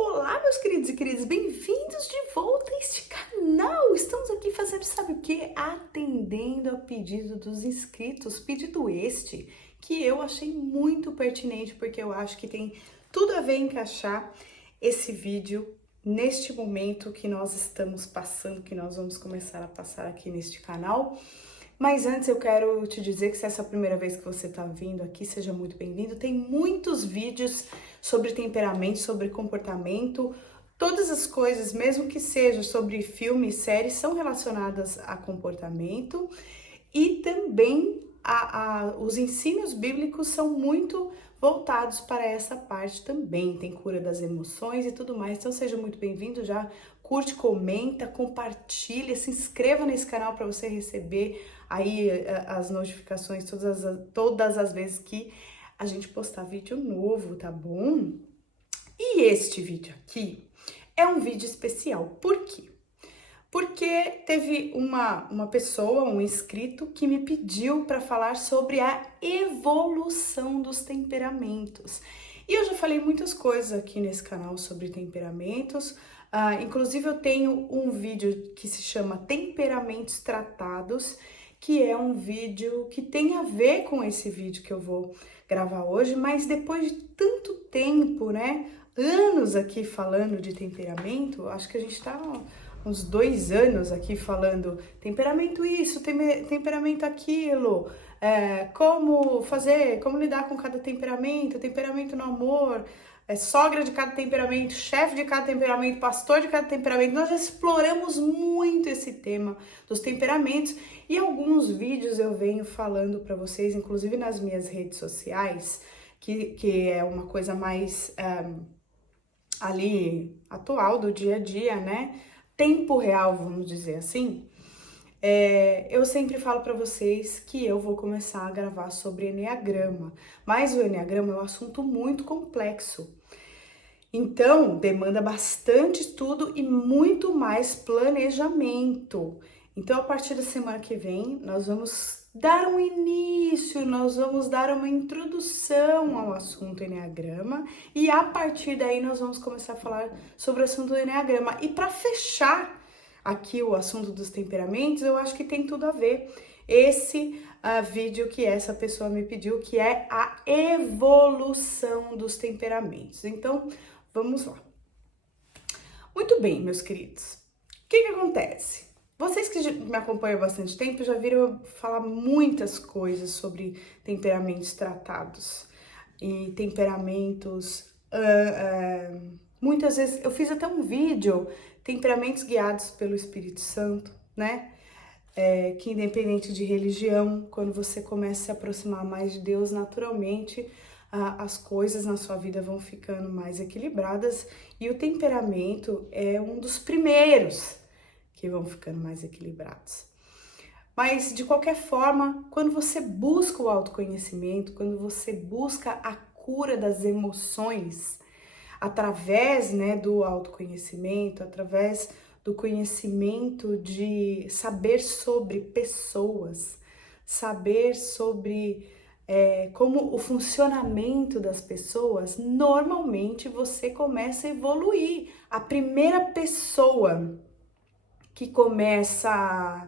Olá, meus queridos e queridas, bem-vindos de volta a este canal. Estamos aqui fazendo, sabe o quê? Atendendo ao pedido dos inscritos, pedido este que eu achei muito pertinente, porque eu acho que tem tudo a ver encaixar esse vídeo neste momento que nós estamos passando, que nós vamos começar a passar aqui neste canal. Mas antes eu quero te dizer que se essa é a primeira vez que você está vindo aqui, seja muito bem-vindo. Tem muitos vídeos sobre temperamento, sobre comportamento, todas as coisas, mesmo que seja sobre filmes, séries, são relacionadas a comportamento e também os ensinos bíblicos são muito voltados para essa parte também. Tem cura das emoções e tudo mais. Então seja muito bem-vindo, já curte, comenta, compartilha, se inscreva nesse canal para você receber aí as notificações todas as vezes que a gente postar vídeo novo, tá bom? E este vídeo aqui é um vídeo especial. Por quê? Porque teve uma pessoa, um inscrito, que me pediu para falar sobre a evolução dos temperamentos. E eu já falei muitas coisas aqui nesse canal sobre temperamentos. Inclusive eu tenho um vídeo que se chama Temperamentos Tratados, que é um vídeo que tem a ver com esse vídeo que eu vou gravar hoje, mas depois de tanto tempo, né? Anos aqui falando de temperamento, acho que a gente tá uns 2 anos aqui falando temperamento isso, temperamento aquilo, como lidar com cada temperamento, temperamento no amor, sogra de cada temperamento, chefe de cada temperamento, pastor de cada temperamento. Nós já exploramos muito esse tema dos temperamentos e alguns vídeos eu venho falando para vocês, inclusive nas minhas redes sociais, que é uma coisa mais ali atual do dia a dia, né? Tempo real, vamos dizer assim. Eu sempre falo para vocês que eu vou começar a gravar sobre Eneagrama, mas o Eneagrama é um assunto muito complexo. Então, demanda bastante estudo e muito mais planejamento. Então, a partir da semana que vem, nós vamos dar um início, nós vamos dar uma introdução ao assunto Eneagrama e a partir daí nós vamos começar a falar sobre o assunto do Eneagrama. E para fechar aqui o assunto dos temperamentos, eu acho que tem tudo a ver esse vídeo que essa pessoa me pediu, que é a evolução dos temperamentos. Então, vamos lá. Muito bem, meus queridos. O que acontece? Vocês que me acompanham há bastante tempo já viram eu falar muitas coisas sobre temperamentos tratados e temperamentos. Muitas vezes eu fiz até um vídeo, temperamentos guiados pelo Espírito Santo, né? Que independente de religião, quando você começa a se aproximar mais de Deus, naturalmente as coisas na sua vida vão ficando mais equilibradas e o temperamento é um dos primeiros que vão ficando mais equilibrados. Mas, de qualquer forma, quando você busca o autoconhecimento, quando você busca a cura das emoções, através, né, do autoconhecimento, através do conhecimento de saber sobre pessoas, saber sobre como o funcionamento das pessoas, normalmente você começa a evoluir. A primeira pessoa que começa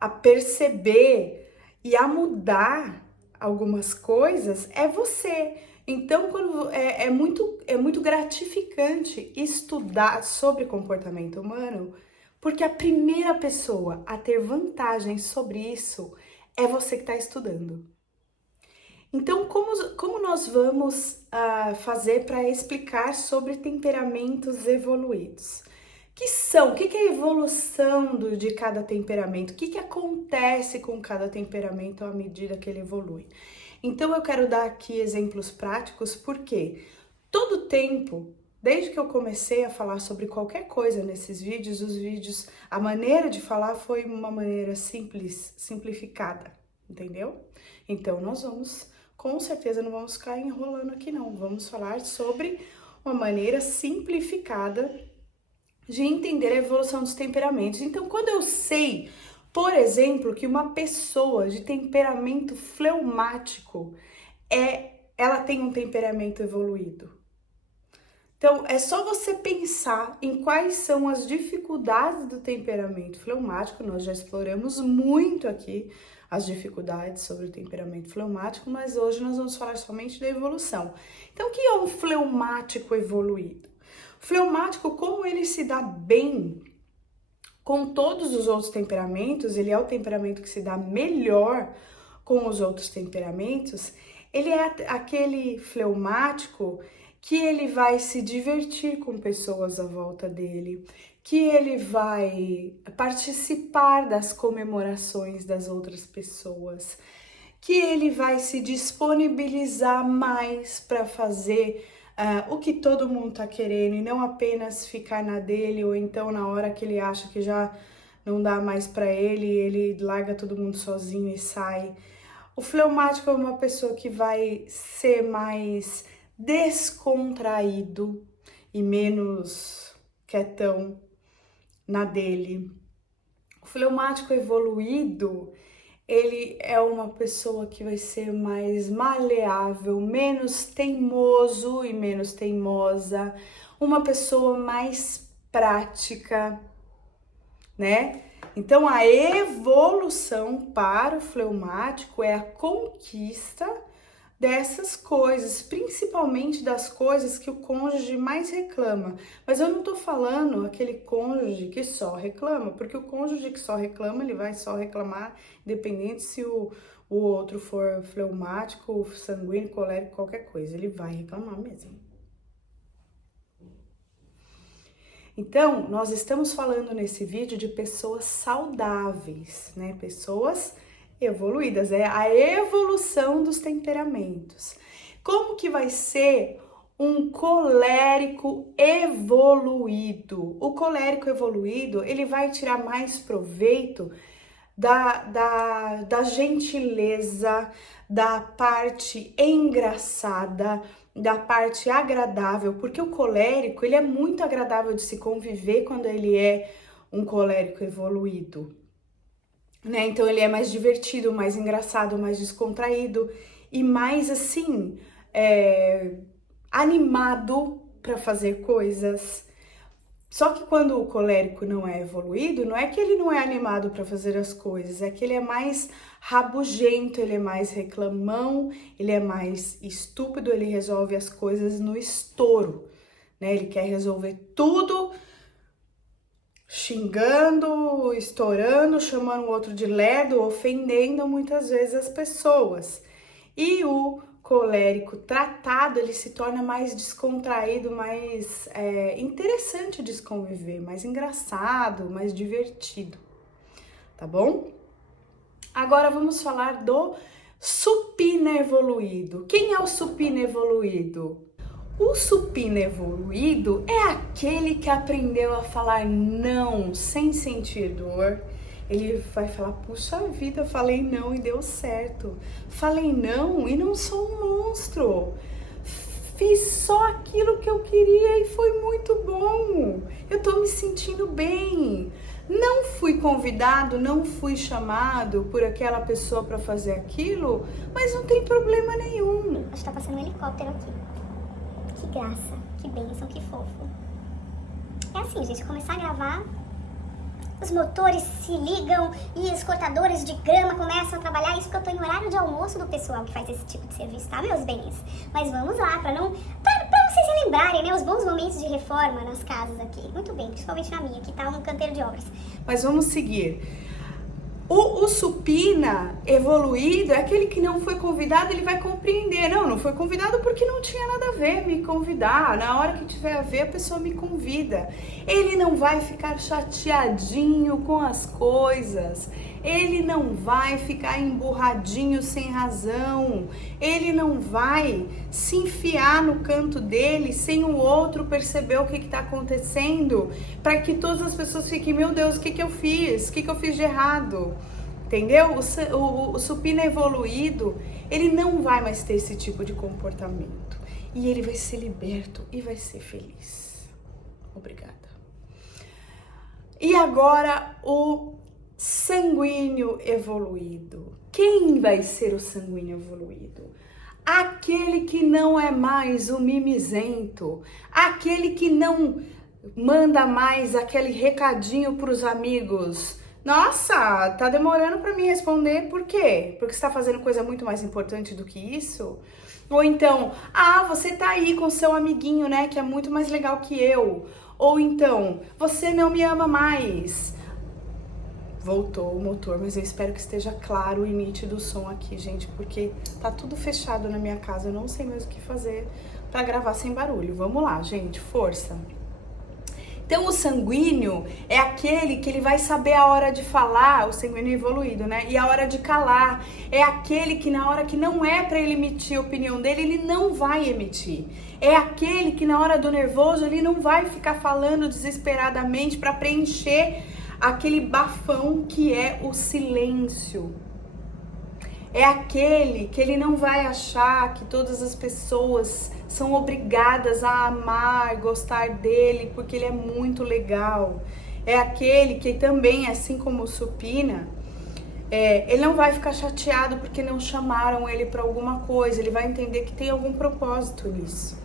a perceber e a mudar algumas coisas é você. Então, quando é muito gratificante estudar sobre comportamento humano, porque a primeira pessoa a ter vantagem sobre isso é você que está estudando. Então, como nós vamos fazer para explicar sobre temperamentos evoluídos? O que é a evolução de cada temperamento? O que acontece com cada temperamento à medida que ele evolui? Então, eu quero dar aqui exemplos práticos, porque todo tempo, desde que eu comecei a falar sobre qualquer coisa nesses vídeos, a maneira de falar foi uma maneira simples, simplificada, entendeu? Então, com certeza não vamos ficar enrolando aqui não, vamos falar sobre uma maneira simplificada de entender a evolução dos temperamentos. Então, quando eu sei, por exemplo, que uma pessoa de temperamento fleumático ela tem um temperamento evoluído. Então, é só você pensar em quais são as dificuldades do temperamento fleumático. Nós já exploramos muito aqui as dificuldades sobre o temperamento fleumático, mas hoje nós vamos falar somente da evolução. Então, o que é um fleumático evoluído? O fleumático, como ele se dá bem com todos os outros temperamentos, ele é o temperamento que se dá melhor com os outros temperamentos, ele é aquele fleumático que ele vai se divertir com pessoas à volta dele, que ele vai participar das comemorações das outras pessoas, que ele vai se disponibilizar mais para fazer o que todo mundo tá querendo e não apenas ficar na dele, ou então na hora que ele acha que já não dá mais para ele larga todo mundo sozinho e sai. O fleumático é uma pessoa que vai ser mais descontraído e menos quietão na dele. O fleumático evoluído, ele é uma pessoa que vai ser mais maleável, menos teimoso e menos teimosa, uma pessoa mais prática, né? Então, a evolução para o fleumático é a conquista dessas coisas, principalmente das coisas que o cônjuge mais reclama. Mas eu não tô falando aquele cônjuge que só reclama, porque o cônjuge que só reclama, ele vai só reclamar, independente se o outro for fleumático, sanguíneo, colérico, qualquer coisa, ele vai reclamar mesmo. Então, nós estamos falando nesse vídeo de pessoas saudáveis, né? Pessoas evoluídas, é a evolução dos temperamentos. Como que vai ser um colérico evoluído? O colérico evoluído, ele vai tirar mais proveito da gentileza, da parte engraçada, da parte agradável, porque o colérico, ele é muito agradável de se conviver quando ele é um colérico evoluído, né? Então ele é mais divertido, mais engraçado, mais descontraído e mais assim, animado para fazer coisas. Só que quando o colérico não é evoluído, não é que ele não é animado para fazer as coisas, é que ele é mais rabugento, ele é mais reclamão, ele é mais estúpido, ele resolve as coisas no estouro, né? Ele quer resolver tudo xingando, estourando, chamando o outro de lerdo, ofendendo muitas vezes as pessoas. E o colérico tratado, ele se torna mais descontraído, mais interessante de se conviver, mais engraçado, mais divertido, tá bom? Agora vamos falar do supino evoluído. Quem é o supino evoluído? O supino evoluído é aquele que aprendeu a falar não sem sentir dor. Ele vai falar, puxa vida, falei não e deu certo. Falei não e não sou um monstro. Fiz só aquilo que eu queria e foi muito bom. Eu tô me sentindo bem. Não fui convidado, não fui chamado por aquela pessoa para fazer aquilo, mas não tem problema nenhum. Acho que tá passando um helicóptero aqui. Que graça, que bênção, que fofo. É assim, gente, começar a gravar, os motores se ligam e os cortadores de grama começam a trabalhar. Isso porque eu tô em horário de almoço do pessoal que faz esse tipo de serviço, tá, meus bens? Mas vamos lá, pra vocês se lembrarem, né, os bons momentos de reforma nas casas aqui. Muito bem, principalmente na minha, que tá um canteiro de obras. Mas vamos seguir. O supina evoluído é aquele que não foi convidado, ele vai compreender. Não foi convidado porque não tinha nada a ver me convidar. Na hora que tiver a ver, a pessoa me convida. Ele não vai ficar chateadinho com as coisas. Ele não vai ficar emburradinho sem razão. Ele não vai se enfiar no canto dele sem o outro perceber o que está acontecendo, para que todas as pessoas fiquem, meu Deus, o que eu fiz? O que eu fiz de errado? Entendeu? O supino evoluído, ele não vai mais ter esse tipo de comportamento. E ele vai ser liberto e vai ser feliz. Obrigada. E agora o sanguíneo evoluído. Quem vai ser o sanguíneo evoluído? aquele que não é mais o mimizento, aquele que não manda mais aquele recadinho para os amigos. Nossa, tá demorando para me responder, por quê? Porque você tá fazendo coisa muito mais importante do que isso? Ou então, você tá aí com seu amiguinho, né, que é muito mais legal que eu. Ou então, você não me ama mais. Voltou o motor, mas eu espero que esteja claro o nítido o som aqui, gente, porque tá tudo fechado na minha casa, eu não sei mais o que fazer para gravar sem barulho. Vamos lá, gente, força. Então, o sanguíneo é aquele que ele vai saber a hora de falar, o sanguíneo evoluído, né? E a hora de calar. É aquele que na hora que não é para ele emitir a opinião dele, ele não vai emitir. É aquele que na hora do nervoso, ele não vai ficar falando desesperadamente para preencher aquele bafão que é o silêncio. É aquele que ele não vai achar que todas as pessoas são obrigadas a amar e gostar dele porque ele é muito legal. É aquele que também, assim como o supina, ele não vai ficar chateado porque não chamaram ele para alguma coisa. Ele vai entender que tem algum propósito nisso.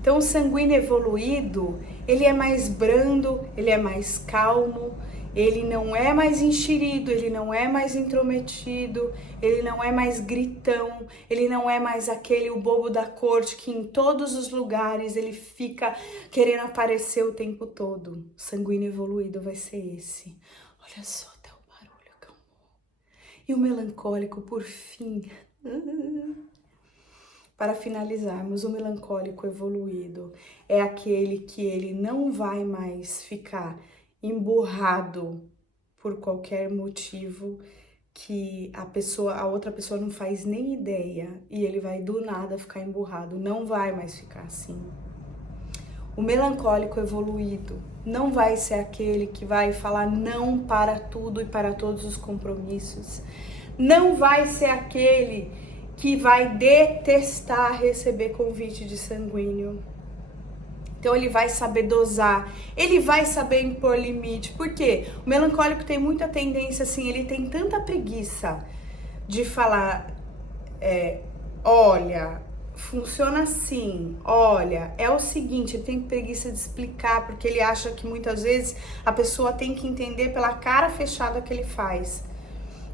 Então, o sanguíneo evoluído, ele é mais brando, ele é mais calmo, ele não é mais enxerido, ele não é mais intrometido, ele não é mais gritão, ele não é mais aquele o bobo da corte que em todos os lugares ele fica querendo aparecer o tempo todo. O sanguíneo evoluído vai ser esse. Olha só, até o barulho acalmou. E o melancólico, por fim... Para finalizarmos, o melancólico evoluído é aquele que ele não vai mais ficar emburrado por qualquer motivo que a outra pessoa não faz nem ideia e ele vai do nada ficar emburrado, não vai mais ficar assim. O melancólico evoluído não vai ser aquele que vai falar não para tudo e para todos os compromissos. Não vai ser aquele que vai detestar receber convite de sanguíneo. Então ele vai saber dosar, ele vai saber impor limite. Por quê? O melancólico tem muita tendência, assim, ele tem tanta preguiça de falar, olha, funciona assim, olha, é o seguinte, ele tem preguiça de explicar, porque ele acha que muitas vezes a pessoa tem que entender pela cara fechada que ele faz.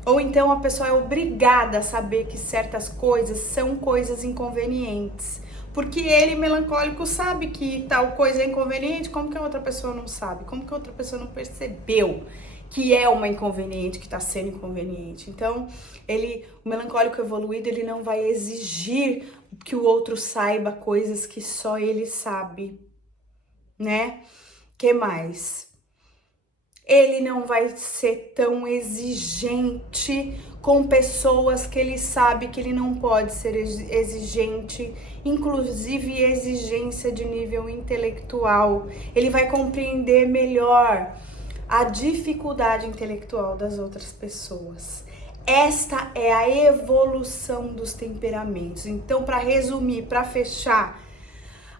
Ou então a pessoa é obrigada a saber que certas coisas são coisas inconvenientes. Porque ele, melancólico, sabe que tal coisa é inconveniente, como que a outra pessoa não sabe? Como que a outra pessoa não percebeu que é uma inconveniente, que está sendo inconveniente? Então, o melancólico evoluído, ele não vai exigir que o outro saiba coisas que só ele sabe, né? Que mais? Ele não vai ser tão exigente com pessoas que ele sabe que ele não pode ser exigente, inclusive exigência de nível intelectual. Ele vai compreender melhor a dificuldade intelectual das outras pessoas. Esta é a evolução dos temperamentos. Então, para resumir, para fechar,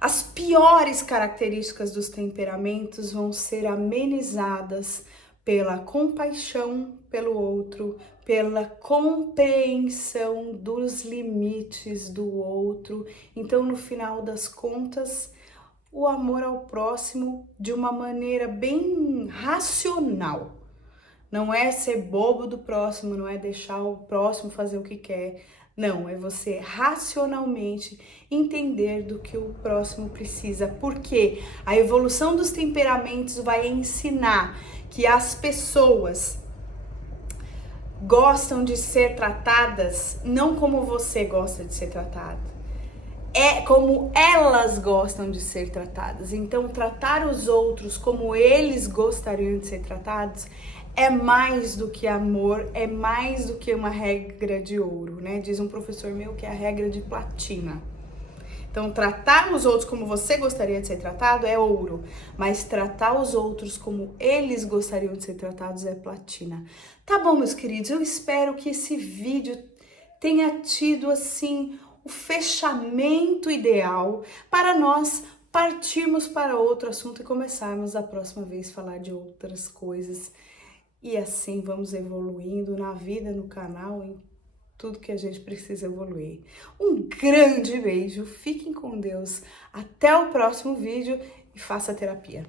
as piores características dos temperamentos vão ser amenizadas pela compaixão pelo outro, pela compreensão dos limites do outro. Então, no final das contas, o amor ao próximo de uma maneira bem racional. Não é ser bobo do próximo, não é deixar o próximo fazer o que quer. Não, é você racionalmente entender do que o próximo precisa. Porque a evolução dos temperamentos vai ensinar que as pessoas gostam de ser tratadas não como você gosta de ser tratado. É como elas gostam de ser tratadas. Então, tratar os outros como eles gostariam de ser tratados é mais do que amor, é mais do que uma regra de ouro, né? Diz um professor meu que é a regra de platina. Então, tratar os outros como você gostaria de ser tratado é ouro, mas tratar os outros como eles gostariam de ser tratados é platina. Tá bom, meus queridos, eu espero que esse vídeo tenha tido, assim, o fechamento ideal para nós partirmos para outro assunto e começarmos a próxima vez a falar de outras coisas. E assim vamos evoluindo na vida, no canal, em tudo que a gente precisa evoluir. Um grande beijo, fiquem com Deus, até o próximo vídeo e faça terapia.